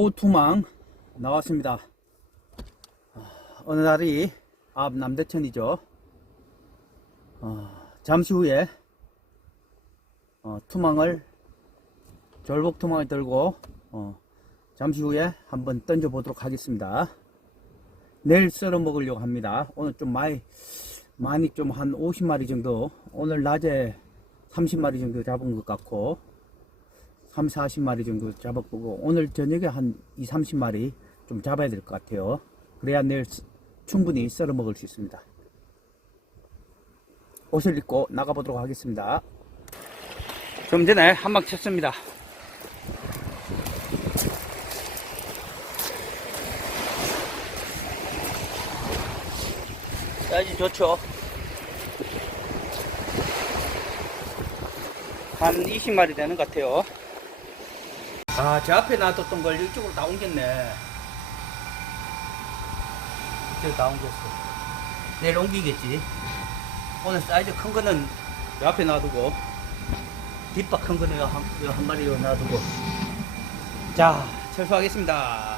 오투망 나왔습니다. 아, 어느 날이 앞 남대천이죠. 어, 잠시 후에 어, 투망을 절복 투망을 들고 어, 잠시 후에 한번 던져 보도록 하겠습니다. 내일 썰어 먹으려고 합니다. 오늘 좀 많이 많이 좀 한 50마리 정도 오늘 낮에 30마리 정도 잡은 것 같고 3, 40마리 정도 잡아보고 오늘 저녁에 한 2, 30마리 좀 잡아야 될 것 같아요. 그래야 내일 스- 충분히 썰어 먹을 수 있습니다. 옷을 입고 나가보도록 하겠습니다. 좀 전에 한방 쳤습니다. 사이즈 좋죠? 한 20마리 되는 것 같아요. 아, 제 앞에 놔뒀던 걸 이쪽으로 다 옮겼네. 이쪽으로 다 옮겼어. 내일 옮기겠지. 오늘 사이즈 큰 거는 요 앞에 놔두고, 뒷박 큰 거는 요 한, 요 한 마리 요 놔두고. 자, 철수하겠습니다.